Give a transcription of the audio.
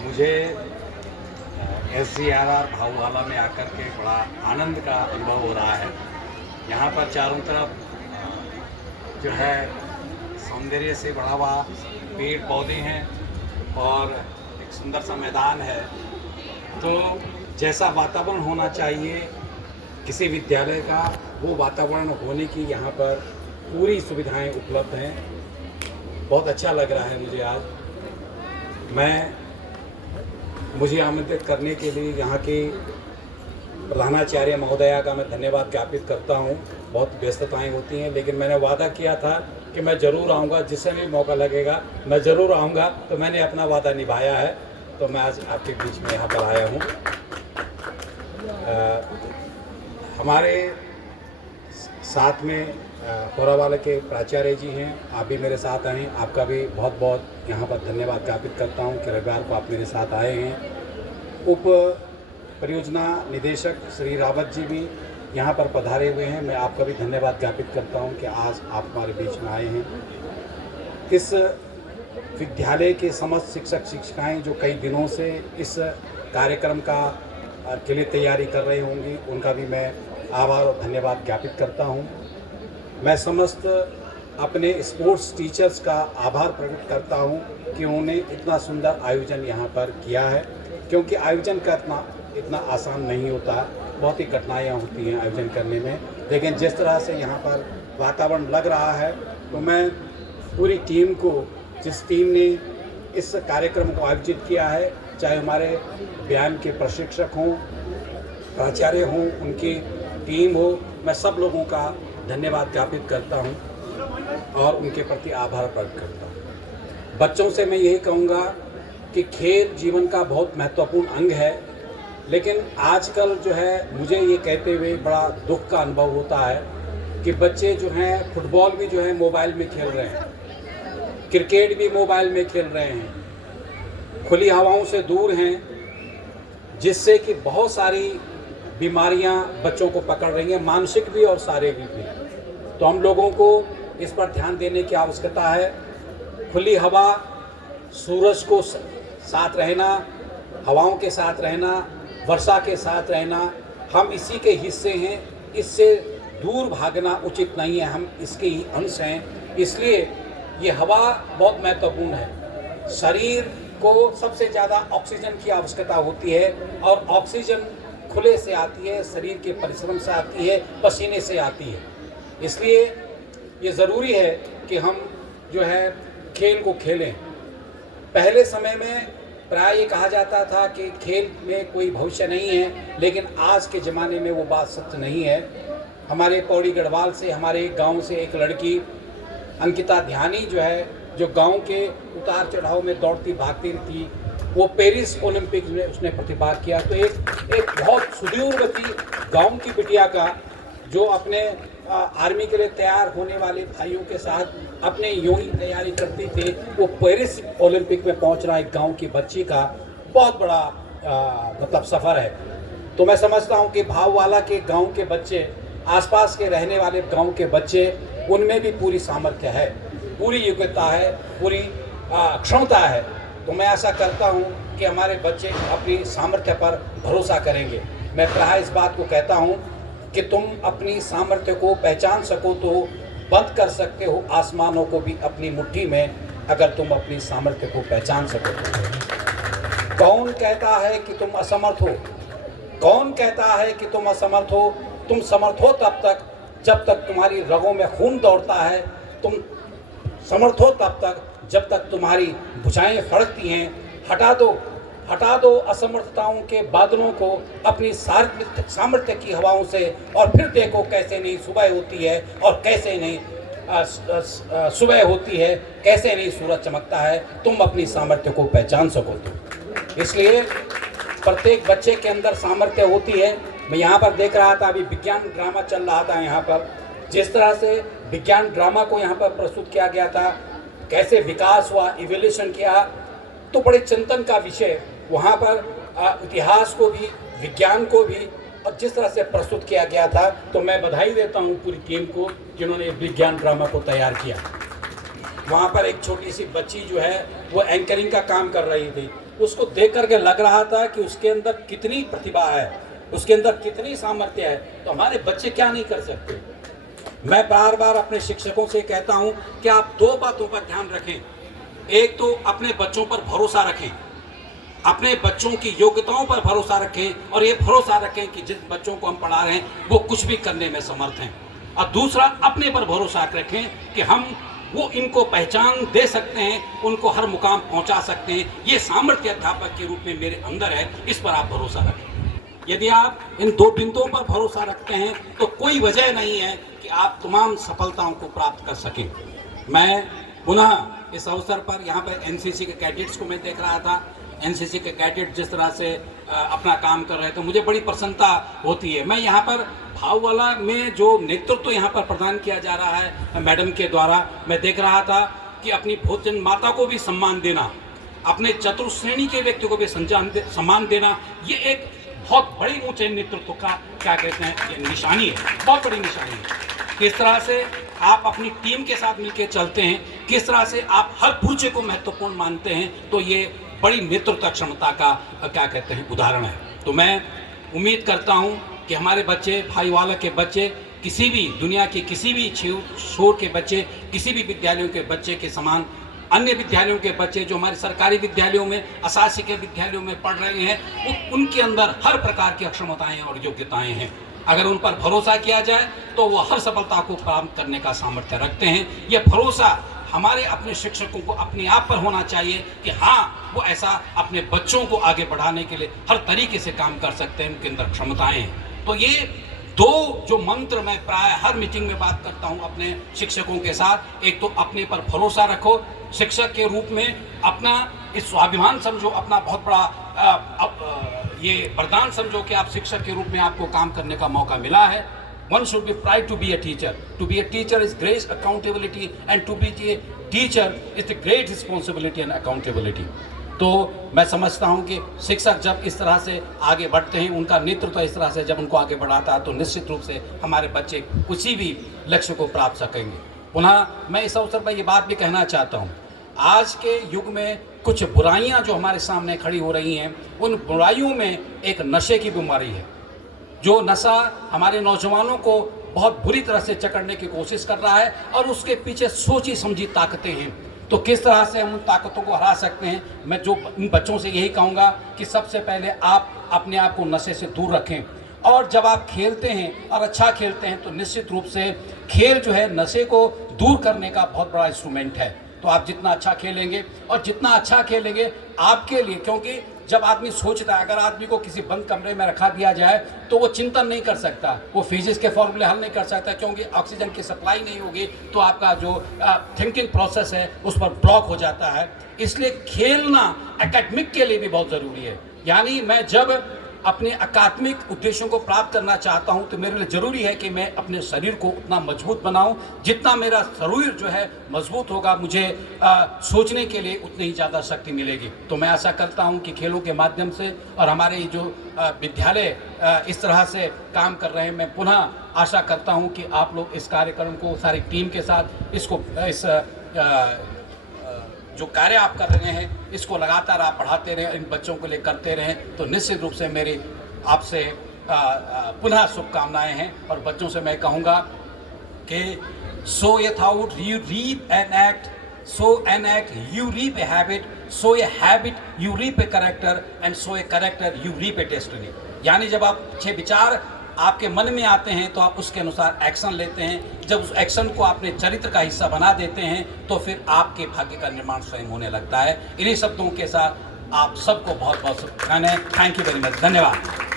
मुझे SGRR भाऊवाला में आकर के बड़ा आनंद का अनुभव हो रहा है। यहाँ पर चारों तरफ जो है सौंदर्य से बढ़ा हुआ पेड़ पौधे हैं और एक सुंदर सा मैदान है। तो जैसा वातावरण होना चाहिए किसी विद्यालय का, वो वातावरण होने की यहाँ पर पूरी सुविधाएं उपलब्ध हैं। बहुत अच्छा लग रहा है मुझे आज। मुझे आमंत्रित करने के लिए यहाँ के प्रधानाचार्य महोदया का मैं धन्यवाद ज्ञापित करता हूँ। बहुत व्यस्तताएं होती हैं, लेकिन मैंने वादा किया था कि मैं ज़रूर आऊँगा, जिससे भी मौका लगेगा मैं ज़रूर आऊँगा। तो मैंने अपना वादा निभाया है, तो मैं आज आपके बीच में यहाँ पर आया हूँ। हमारे साथ में होरावाला के प्राचार्य जी हैं, आप भी मेरे साथ आए हैं। आपका भी बहुत बहुत यहाँ पर धन्यवाद ज्ञापित करता हूँ कि रविवार को आप मेरे साथ आए हैं। उप परियोजना निदेशक श्री रावत जी भी यहाँ पर पधारे हुए हैं। मैं आपका भी धन्यवाद ज्ञापित करता हूँ कि आज आप हमारे बीच में आए हैं। इस विद्यालय के समस्त शिक्षक शिक्षिकाएँ जो कई दिनों से इस कार्यक्रम के लिए तैयारी कर रही होंगी, उनका भी मैं आभार और धन्यवाद ज्ञापित करता हूँ। मैं समस्त अपने स्पोर्ट्स टीचर्स का आभार प्रकट करता हूँ कि उन्होंने इतना सुंदर आयोजन यहाँ पर किया है, क्योंकि आयोजन करना इतना आसान नहीं होता है। बहुत ही कठिनाइयाँ होती हैं आयोजन करने में, लेकिन जिस तरह से यहाँ पर वातावरण लग रहा है, तो मैं पूरी टीम को, जिस टीम ने इस कार्यक्रम को आयोजित किया है, चाहे हमारे व्यायाम के प्रशिक्षक हों, प्राचार्य हों, उनकी टीम हो, मैं सब लोगों का धन्यवाद ज्ञापित करता हूं और उनके प्रति आभार प्रकट करता हूं। बच्चों से मैं यही कहूँगा कि खेल जीवन का बहुत महत्वपूर्ण अंग है, लेकिन आजकल जो है मुझे ये कहते हुए बड़ा दुख का अनुभव होता है कि बच्चे जो हैं फुटबॉल भी जो है मोबाइल में खेल रहे हैं, क्रिकेट भी मोबाइल में खेल रहे हैं, खुली हवाओं से दूर हैं, जिससे कि बहुत सारी बीमारियां बच्चों को पकड़ रही हैं, मानसिक भी और शारीरिक भी। तो हम लोगों को इस पर ध्यान देने की आवश्यकता है। खुली हवा, सूरज को साथ रहना, हवाओं के साथ रहना, वर्षा के साथ रहना, हम इसी के हिस्से हैं। इससे दूर भागना उचित नहीं है, हम इसके ही अंश हैं। इसलिए ये हवा बहुत महत्वपूर्ण है। शरीर को सबसे ज़्यादा ऑक्सीजन की आवश्यकता होती है, और ऑक्सीजन खुले से आती है, शरीर के परिश्रम से आती है, पसीने से आती है। इसलिए ये ज़रूरी है कि हम जो है खेल को खेलें। पहले समय में प्राय ये कहा जाता था कि खेल में कोई भविष्य नहीं है, लेकिन आज के ज़माने में वो बात सत्य नहीं है। हमारे पौड़ी गढ़वाल से, हमारे गांव से एक लड़की अंकिता ध्यानी जो है, जो गांव के उतार चढ़ाव में दौड़ती भागती थी, वो पेरिस ओलंपिक में उसने प्रतिभाग किया। तो एक बहुत सुदूरवर्ती गांव की बिटिया का, जो अपने आर्मी के लिए तैयार होने वाले भाइयों के साथ अपने यूं ही तैयारी करती थी, वो पेरिस ओलंपिक में पहुंचना एक गांव की बच्ची का बहुत बड़ा मतलब सफ़र है। तो मैं समझता हूं कि भाऊवाला के गांव के बच्चे, आसपास के रहने वाले गांव के बच्चे, उनमें भी पूरी सामर्थ्य है, पूरी योग्यता है, पूरी क्षमता है। तो मैं आशा करता हूं कि हमारे बच्चे अपनी सामर्थ्य पर भरोसा करेंगे। मैं प्राय इस बात को कहता हूं कि तुम अपनी सामर्थ्य को पहचान सको तो बंद कर सकते हो आसमानों को भी अपनी मुट्ठी में, अगर तुम अपनी सामर्थ्य को पहचान सको तो। कौन कहता है कि तुम असमर्थ हो? कौन कहता है कि तुम असमर्थ हो? तुम समर्थ हो तब तक जब तक तुम्हारी रगों में खून दौड़ता है। तुम समर्थ हो तब तक जब तक तुम्हारी भुजाएं फड़कती हैं। हटा दो असमर्थताओं के बादलों को अपनी सामर्थ्य की हवाओं से, और फिर देखो कैसे नहीं सुबह होती है, और कैसे नहीं सुबह होती है, कैसे नहीं सूरज चमकता है। तुम अपनी सामर्थ्य को पहचान सको तो। इसलिए प्रत्येक बच्चे के अंदर सामर्थ्य होती है। मैं यहाँ पर देख रहा था, अभी विज्ञान ड्रामा चल रहा था यहाँ पर, जिस तरह से विज्ञान ड्रामा को यहाँ पर प्रस्तुत किया गया था, कैसे विकास हुआ, इवोल्यूशन किया, तो बड़े चिंतन का विषय वहाँ पर इतिहास को भी, विज्ञान को भी, और जिस तरह से प्रस्तुत किया गया था। तो मैं बधाई देता हूँ पूरी टीम को जिन्होंने विज्ञान ड्रामा को तैयार किया। वहाँ पर एक छोटी सी बच्ची जो है वो एंकरिंग का काम कर रही थी, उसको देख करके लग रहा था कि उसके अंदर कितनी प्रतिभा है, उसके अंदर कितनी सामर्थ्य है, तो हमारे बच्चे क्या नहीं कर सकते। मैं बार बार अपने शिक्षकों से कहता हूं कि आप दो बातों पर ध्यान रखें। एक तो अपने बच्चों पर भरोसा रखें, अपने बच्चों की योग्यताओं पर भरोसा रखें और ये भरोसा रखें कि जिस बच्चों को हम पढ़ा रहे हैं वो कुछ भी करने में समर्थ हैं। और दूसरा, अपने पर भरोसा रखें कि हम वो इनको पहचान दे सकते हैं, उनको हर मुकाम पहुंचा सकते हैं। ये सामर्थ्य अध्यापक के रूप में मेरे अंदर है, इस पर आप भरोसा रखें। यदि आप इन दो बिंदुओं पर भरोसा रखते हैं तो कोई वजह नहीं है कि आप तमाम सफलताओं को प्राप्त कर सकें। मैं पुनः इस अवसर पर यहाँ पर एनसीसी के कैडेट्स को मैं देख रहा था। एनसीसी के कैडेट जिस तरह से अपना काम कर रहे थे, मुझे बड़ी प्रसन्नता होती है। मैं यहाँ पर भाववाला में जो नेतृत्व यहाँ पर प्रदान किया जा रहा है मैडम के द्वारा, मैं देख रहा था कि अपनी भोजन माता को भी सम्मान देना, अपने चतुर्श्रेणी के व्यक्ति को भी सम्मान देना, ये एक बहुत बड़ी ऊंचे नेतृत्व का क्या कहते हैं ये निशानी है, बहुत बड़ी निशानी है। किस तरह से आप अपनी टीम के साथ मिलकर चलते हैं, किस तरह से आप हर पूछे को महत्वपूर्ण मानते हैं, तो ये बड़ी नेतृत्व क्षमता का क्या कहते हैं उदाहरण है। तो मैं उम्मीद करता हूं कि हमारे बच्चे, भाईवाला के बच्चे, किसी भी दुनिया के किसी भी छोर के बच्चे, किसी भी विद्यालयों के बच्चे के समान अन्य विद्यालयों के बच्चे जो हमारे सरकारी विद्यालयों में, अशासकीय विद्यालयों में पढ़ रहे हैं, वो उनके अंदर हर प्रकार की अक्षमताएं और योग्यताएं हैं। अगर उन पर भरोसा किया जाए तो वो हर सफलता को प्राप्त करने का सामर्थ्य रखते हैं। ये भरोसा हमारे अपने शिक्षकों को अपने आप पर होना चाहिए कि हाँ, वो ऐसा अपने बच्चों को आगे बढ़ाने के लिए हर तरीके से काम कर सकते हैं, उनके अंदर क्षमताएं हैं। तो ये दो जो मंत्र मैं प्राय हर मीटिंग में बात करता हूं अपने शिक्षकों के साथ, एक तो अपने पर भरोसा रखो, शिक्षक के रूप में अपना इस स्वाभिमान समझो, अपना बहुत बड़ा ये वरदान समझो कि आप शिक्षक के रूप में आपको काम करने का मौका मिला है। One should be proud to be a teacher. To be a teacher is great accountability, and to be a teacher is the great responsibility and accountability. तो मैं समझता हूँ कि शिक्षक जब इस तरह से आगे बढ़ते हैं, उनका नेतृत्व इस तरह से जब उनको आगे बढ़ाता है, तो निश्चित रूप से हमारे बच्चे किसी भी लक्ष्य को प्राप्त सकेंगे। पुनः मैं इस अवसर पर ये बात भी कहना चाहता हूँ, आज के युग में कुछ बुराइयाँ जो हमारे सामने खड़ी हो रही हैं, उन बुराइयों में एक नशे की बीमारी है। जो नशा हमारे नौजवानों को बहुत बुरी तरह से जकड़ने की कोशिश कर रहा है और उसके पीछे सोची समझी ताकतें हैं। तो किस तरह से हम उन ताकतों को हरा सकते हैं, मैं जो इन बच्चों से यही कहूँगा कि सबसे पहले आप अपने आप को नशे से दूर रखें। और जब आप खेलते हैं और अच्छा खेलते हैं तो निश्चित रूप से खेल जो है नशे को दूर करने का बहुत बड़ा इंस्ट्रूमेंट है। तो आप जितना अच्छा खेलेंगे और जितना अच्छा खेलेंगे आपके लिए, क्योंकि जब आदमी सोचता है, अगर आदमी को किसी बंद कमरे में रखा दिया जाए तो वो चिंतन नहीं कर सकता, वो फिजिक्स के फॉर्मूले हल नहीं कर सकता, क्योंकि ऑक्सीजन की सप्लाई नहीं होगी तो आपका जो थिंकिंग प्रोसेस है उस पर ब्लॉक हो जाता है। इसलिए खेलना एकेडमिक के लिए भी बहुत ज़रूरी है। यानी मैं जब अपने अकादमिक उद्देश्यों को प्राप्त करना चाहता हूं तो मेरे लिए ज़रूरी है कि मैं अपने शरीर को उतना मजबूत बनाऊं, जितना मेरा शरीर जो है मजबूत होगा, मुझे सोचने के लिए उतनी ही ज़्यादा शक्ति मिलेगी। तो मैं आशा करता हूं कि खेलों के माध्यम से और हमारे जो विद्यालय इस तरह से काम कर रहे हैं, मैं पुनः आशा करता हूँ कि आप लोग इस कार्यक्रम को सारी टीम के साथ इस जो कार्य आप कर रहे हैं इसको लगातार आप बढ़ाते रहें, इन बच्चों को लिए करते रहें। तो निश्चित रूप से मेरी आपसे पुनः शुभकामनाएं हैं। और बच्चों से मैं कहूँगा कि sow a thought you reap an act, sow an act you reap a habit, sow a habit you reap a character, and sow a character you reap a destiny. यानी जब आप अच्छे विचार आपके मन में आते हैं तो आप उसके अनुसार एक्शन लेते हैं। जब उस एक्शन को अपने चरित्र का हिस्सा बना देते हैं तो फिर आपके भाग्य का निर्माण स्वयं होने लगता है। इन्हीं शब्दों के साथ आप सबको बहुत बहुत शुभकामनाएं। थैंक यू वेरी मच, धन्यवाद।